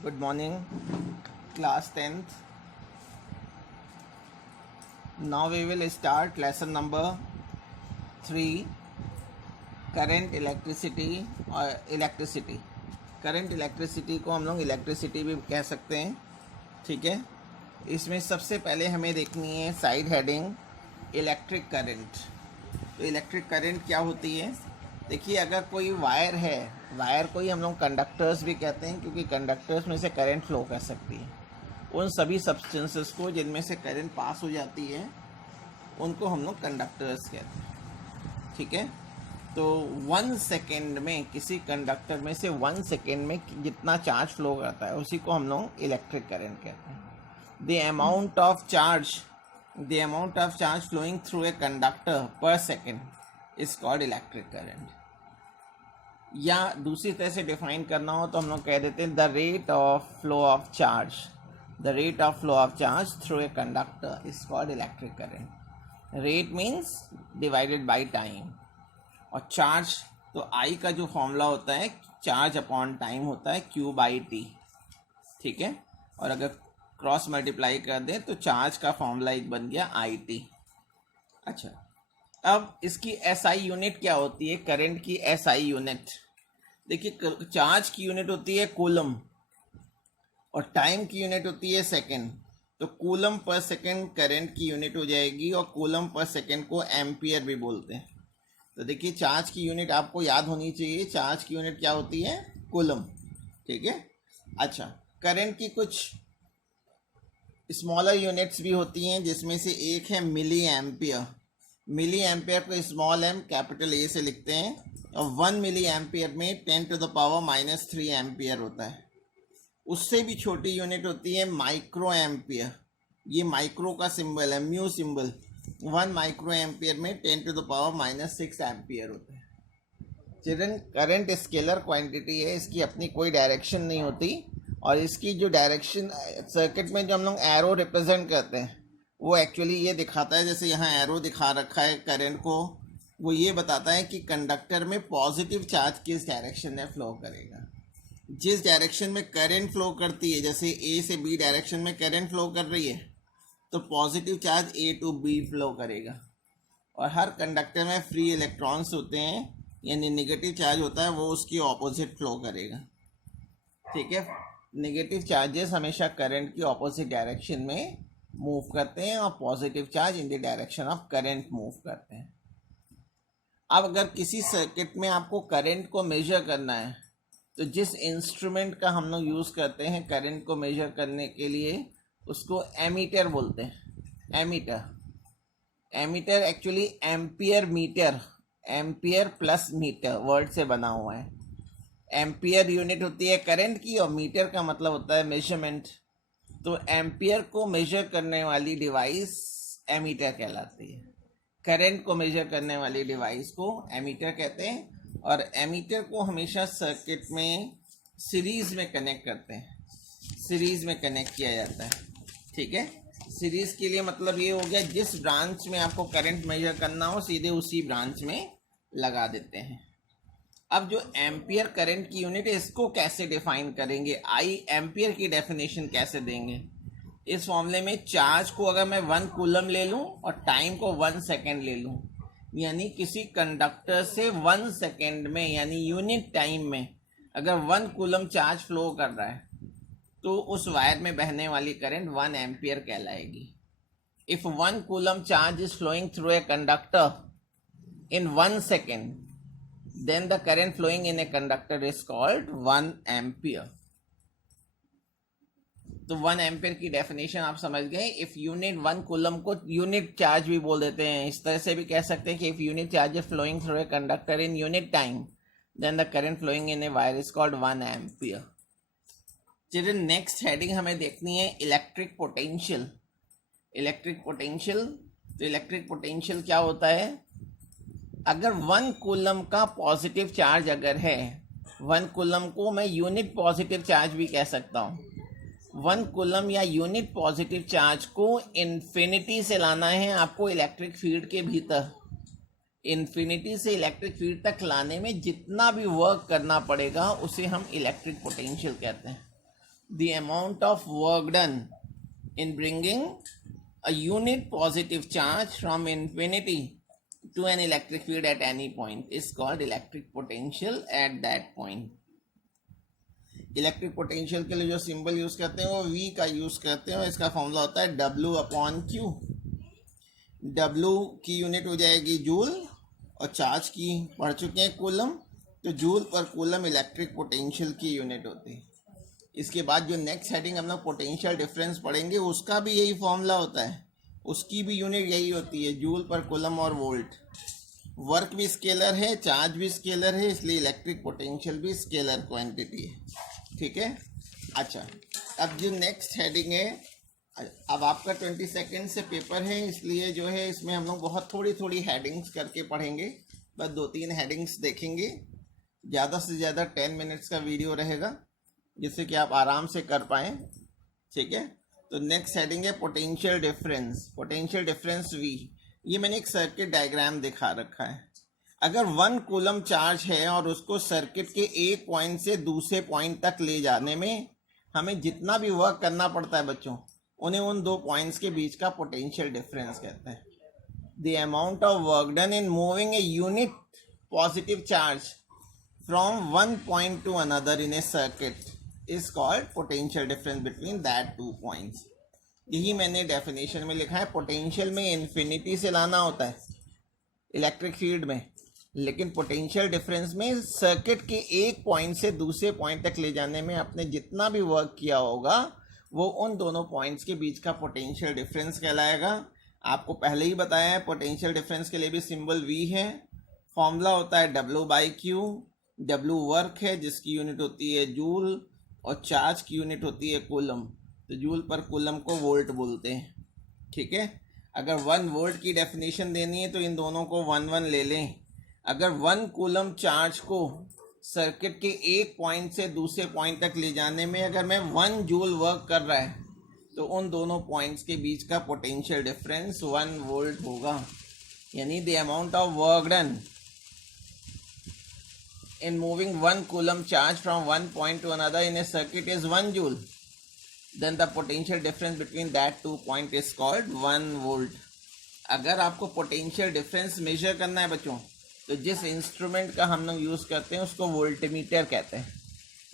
Good morning, class 10th. Now we will start lesson number 3, current electricity और electricity. Current electricity को हम लोग electricity भी कह सकते हैं, ठीक है। इसमें सबसे पहले हमें देखनी है साइड हेडिंग इलेक्ट्रिक करंट। तो इलेक्ट्रिक करंट क्या होती है? देखिए, अगर कोई वायर है, वायर को ही हम लोग कंडक्टर्स भी कहते हैं क्योंकि कंडक्टर्स में से करंट फ्लो कर सकती है। उन सभी सब्सटेंसेस को जिनमें से करंट पास हो जाती है उनको हम लोग कंडक्टर्स कहते हैं, ठीक है। तो 1 सेकेंड में किसी कंडक्टर में से 1 सेकेंड में जितना चार्ज फ्लो करता है उसी को हम लोग इलेक्ट्रिक करंट कहते हैं। The amount of charge flowing through a conductor per second is called electric current. या दूसरी तरह से डिफाइन करना हो तो हम लोग कह देते हैं the rate of flow of charge through a conductor is called electric current. Rate means divided by time, और चार्ज तो आई का जो फॉर्मूला होता है चार्ज अपॉन टाइम होता है Q बाई टी, ठीक है। और अगर क्रॉस मल्टीप्लाई कर दें तो चार्ज का फॉर्मूला एक बन गया IT। अच्छा, अब इसकी SI यूनिट क्या होती है? करंट की SI यूनिट, देखिए, चार्ज की यूनिट होती है कूलम और टाइम की यूनिट होती है सेकेंड। तो कूलम पर सेकेंड करंट की यूनिट हो जाएगी और कूलम पर सेकेंड को एम्पियर भी बोलते हैं। तो देखिए, चार्ज की यूनिट आपको याद होनी चाहिए, चार्ज की यूनिट क्या होती है? कूलम, ठीक है। अच्छा, करंट की कुछ स्मॉलर यूनिट्स भी होती हैं जिसमें से एक है मिली एम्पियर। मिली एम्पियर को स्मॉल एम कैपिटल ए से लिखते हैं, और 1 मिली एम्पियर में 10⁻³ एम्पियर होता है। उससे भी छोटी यूनिट होती है माइक्रो एम्पियर। ये माइक्रो का सिंबल है, म्यू सिंबल। 1 माइक्रो एम्पियर में 10⁻⁶ एम्पियर होता है। चिल्ड्रन, करंट स्केलर क्वांटिटी है, इसकी अपनी कोई डायरेक्शन नहीं होती, और इसकी जो डायरेक्शन सर्किट में जो हम लोग एरो रिप्रेजेंट करते हैं वो एक्चुअली ये दिखाता है, जैसे यहाँ एरो दिखा रखा है करंट को, वो ये बताता है कि कंडक्टर में पॉजिटिव चार्ज किस डायरेक्शन में फ्लो करेगा। जिस डायरेक्शन में करंट फ्लो करती है, जैसे A से B डायरेक्शन में करंट फ्लो कर रही है तो positive charge A to B flow करेगा। और हर कंडक्टर में फ्री इलेक्ट्रॉन्स होते हैं, यानी नेगेटिव चार्ज होता है वो उसकी ऑपोजिट फ्लो करेगा, ठीक है। नेगेटिव चार्जेस हमेशा करंट की ऑपोजिट डायरेक्शन में मूव करते हैं और positive charge in the direction of current move करते हैं। अब अगर किसी सर्किट में आपको करंट को मेजर करना है तो जिस इंस्ट्रूमेंट का हम लोग यूज़ करते हैं करंट को मेजर करने के लिए उसको एमीटर बोलते हैं। Ammeter actually ampere meter, ampere plus meter word से बना हुआ है। एम्पियर यूनिट होती है करंट की और मीटर का मतलब होता है मेजरमेंट। तो एम्पियर को मेजर करने वाली डिवाइस एमीटर कहलाती है। करंट को मेजर करने वाली डिवाइस को एमीटर कहते हैं, और एमीटर को हमेशा सर्किट में सीरीज में कनेक्ट करते हैं, सीरीज में कनेक्ट किया जाता है, ठीक है। सीरीज के लिए मतलब ये हो गया, जिस ब्रांच में आपको करंट मेजर करना हो सीधे उसी ब्रांच में लगा देते हैं। अब जो एम्पियर करंट की यूनिट है इसको कैसे डिफाइन करेंगे? आई एम्पियर की डेफिनेशन कैसे देंगे? इस फॉर्मूले में चार्ज को अगर मैं 1 कूलम ले लूं और टाइम को 1 सेकेंड ले लूं, यानी किसी कंडक्टर से 1 सेकेंड में यानी यूनिट टाइम में अगर 1 कूलम चार्ज फ्लो कर रहा है तो उस वायर में बहने वाली करंट 1 एम्पियर कहलाएगी। If 1 coulomb charge is flowing through a conductor in 1 second, then the current flowing in a conductor is called 1 ampere. तो 1 एम्पियर की डेफिनेशन आप समझ गए। इफ यूनिट 1 कूलम को यूनिट चार्ज भी बोल देते हैं, इस तरह से भी कह सकते हैं कि if unit charge is flowing through a conductor in unit time then the current flowing in a wire is called 1 ampere. Children, next heading हमें देखनी है इलेक्ट्रिक पोटेंशियल। इलेक्ट्रिक पोटेंशियल, तो इलेक्ट्रिक पोटेंशियल क्या होता है? अगर 1 कूलम का positive charge अगर है, 1 कूलम को मैं यूनिट पॉजिटिव चार्ज भी कह सकता हूँ। 1 कूलम या यूनिट पॉजिटिव चार्ज को इन्फिनिटी से लाना है आपको इलेक्ट्रिक फील्ड के भीतर। इन्फिनिटी से इलेक्ट्रिक फील्ड तक लाने में जितना भी वर्क करना पड़ेगा उसे हम इलेक्ट्रिक पोटेंशियल कहते हैं। the amount of work done in bringing a unit positive charge from infinity to an electric field at any point is called electric potential at that point. Electric potential के लिए जो symbol use करते हैं वो V का use करते हैं और इसका फॉर्मूला होता है W/Q. W की यूनिट हो जाएगी जूल और चार्ज की पढ़ चुके हैं कूलम, तो जूल पर कूलम इलेक्ट्रिक पोटेंशियल की यूनिट होती है. इसके बाद जो नेक्स्ट हेडिंग हम लोग पोटेंशियल डिफरेंस पढ़ेंगे उसका भी यही फॉर्मूला होता है, उसकी भी यूनिट यही होती है जूल पर कूलम और वोल्ट. वर्क भी स्केलर है, चार्ज भी स्केलर है, इसलिए इलेक्ट्रिक पोटेंशियल भी स्केलर क्वांटिटी है. ठीक है. अच्छा, अब जो नेक्स्ट हेडिंग है, अब आपका 20 सेकेंड से पेपर है, इसलिए जो है इसमें हम लोग बहुत थोड़ी थोड़ी हेडिंग्स करके पढ़ेंगे. बस 2-3 हेडिंग्स देखेंगे, ज़्यादा से ज़्यादा 10 मिनट्स का वीडियो रहेगा जिससे कि आप आराम से कर पाएँ. ठीक है. तो नेक्स्ट हेडिंग है potential difference. Potential difference V. ये मैंने एक सर्किट डायग्राम दिखा रखा है. अगर 1 कूलम चार्ज है और उसको सर्किट के एक पॉइंट से दूसरे पॉइंट तक ले जाने में हमें जितना भी वर्क करना पड़ता है बच्चों, उन्हें उन 2 पॉइंट्स के बीच का पोटेंशियल डिफरेंस कहते हैं. The amount of work done in moving a unit positive charge from one point two another in A circuit is called potential difference between that 2 points. यही मैंने डेफिनेशन में लिखा है. पोटेंशियल में इन्फिनिटी से लाना होता है इलेक्ट्रिक फील्ड में, लेकिन पोटेंशियल डिफरेंस में सर्किट के एक पॉइंट से दूसरे पॉइंट तक ले जाने में आपने जितना भी वर्क किया होगा वो उन दोनों पॉइंट्स के बीच का पोटेंशियल डिफरेंस कहलाएगा. आपको पहले ही बताया है पोटेंशियल डिफरेंस के लिए भी सिंबल V है. फॉर्मूला होता है W/Q. W वर्क है जिसकी यूनिट होती है जूल और चार्ज की यूनिट होती है कूलम, तो जूल पर कूलम को वोल्ट बोलते हैं. ठीक है. अगर 1 वोल्ट की डेफिनेशन देनी है तो इन दोनों को 1 ले लें. अगर 1 कूलम चार्ज को सर्किट के एक पॉइंट से दूसरे पॉइंट तक ले जाने में अगर मैं 1 जूल वर्क कर रहा है तो उन दोनों पॉइंट्स के बीच का पोटेंशियल डिफरेंस 1 वोल्ट होगा. यानी the amount of work done in moving 1 coulomb charge from one point to another in a circuit is 1 joule, then the potential difference between that 2 point is called 1 volt. अगर आपको potential difference measure करना है बच्चों, तो जिस instrument का हम लोग यूज़ करते हैं उसको वोल्टमीटर कहते हैं.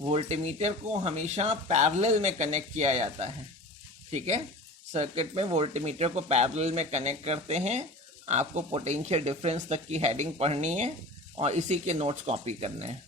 वोल्टमीटर को हमेशा पैरेलल में कनेक्ट किया जाता है. ठीक है. सर्किट में वोल्टमीटर को पैरेलल में कनेक्ट करते हैं. आपको पोटेंशियल डिफरेंस तक की हेडिंग पढ़नी है और इसी के नोट्स कॉपी करने हैं.